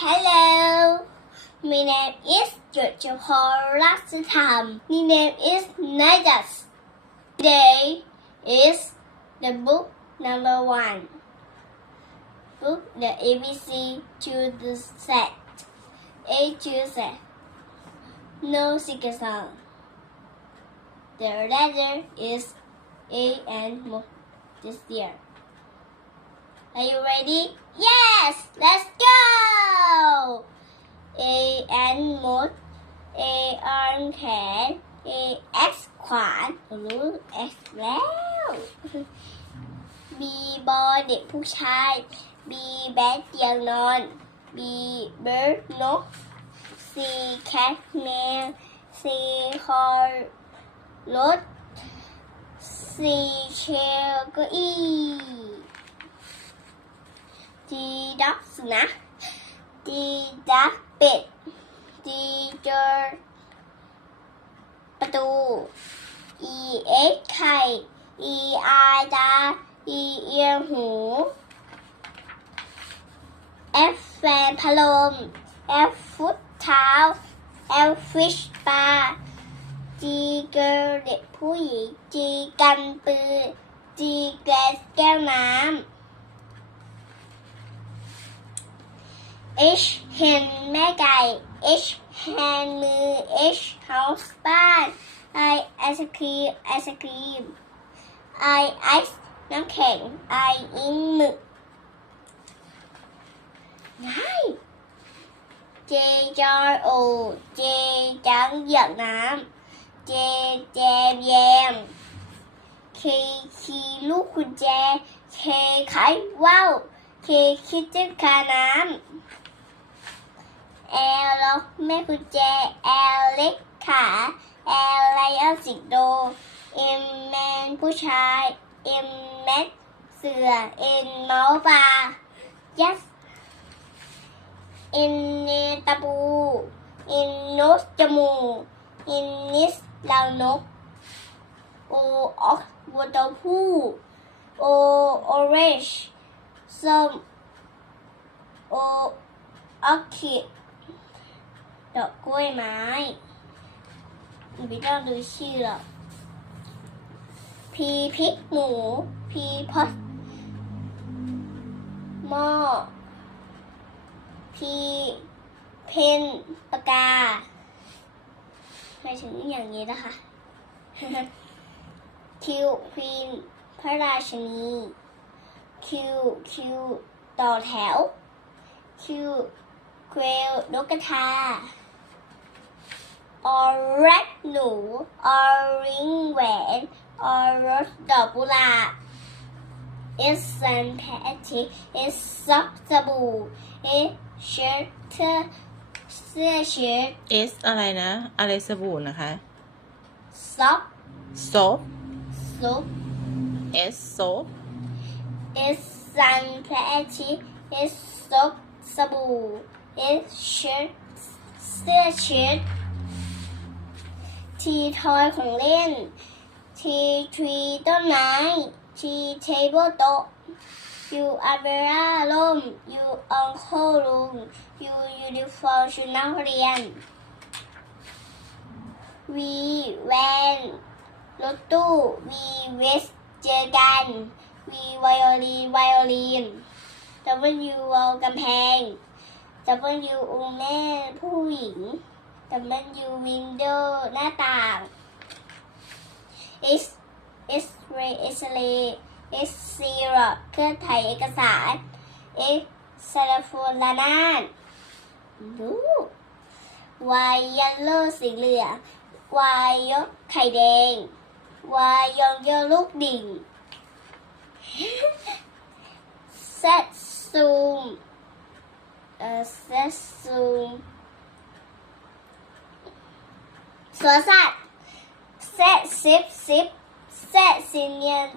Hello, my name is Georgia Horasatam. My name is Nadas. Today is the book number one. Book the ABC to the set. A to Z. No secret song. The letter is A and this year. Are you ready? Yes! Let's go! A and มด A arm แขน A X ขวานรู้ X แล้ว B บอเด็กผู้ชาย B แบดเตียงนอน B bird นก C cat แมว C car รถ C chair เก้าอี้ D ดักสุนัข ดักป็ด D เจอประตู E X ไข่ E I ตา E เอียงหู F แฟนพัดลม F ฟุตเท้า F fish ปลา G girl เด็กผู้หญิง G กันปืน G glass แก้วน้ำ H เห็นแม่ไก่ H hand มือ H house บ้าน I ไอศครีมไอศครีม I ice น้ำแข็ง I อิงหมึกง่าย J จอยโอ J จังหยียบน้ำ J แจมแยม K คีย์ลูกกุญแจ K ไขว่าว K คิดจะคาน้ำ แอลล็อกแม่กุญแจ แอลเล็กขา แอลไลออนสิงโตเอ็มแมนผู้ชาย เอ็มแมทเสือ เอ็นเมาส์ปลาเยสเอ็นเนตาบู เอ็นนสจมูก เอ็นนิสลาวนก โอออกวัวตัวผู้ โอออเรนจ์ซมโอออคิ ดอกกล้วยไม้ไม่ต้องดูชื่อหรอก P พริกหมู P พอดหม้อ P เพนปากกาหมายถึงอย่างนี้นะคะ Q ควีนพระราชินี Q Q ต่อแถว Q เควลนกกระทาออแรดหนูออริงแหวนออรสดอกกุหลาบ S ซันแพทิ S ซักสบู่ S เชิ้ตเสื้อเสื้อเชิ้ต S อะไรนะ อะไรสบู่นะคะซับ soap ซุป S soap S ซันแพทิ S ซักสบู่ S เชิ้ตเสื้อเชิ้ต T ทอยของเล่น T ทรีต้นไม้ T เทเบิลโต๊ะ U อัลเบร่าล่ม U อังเคิลลุง U ยูนิฟอร์มชุดนักเรียน V แวนรถตู้ V เวสเจอกัน V ไวโอลินไวโอลิน W วอลกำแพง W อูแม่ผู้หญิง W window หน้าต่าง X X ray X ray X zero เครื่องถ่ายเอกสาร X ซาลาโฟนลานานดู Y yellow สีเหลือง Y ยกไข่แดง Y ยองเยอลูกดิ่ง Z zoom เอ่อ Z zoom สวนสัตว์แซซิปซิปเซซีเนียน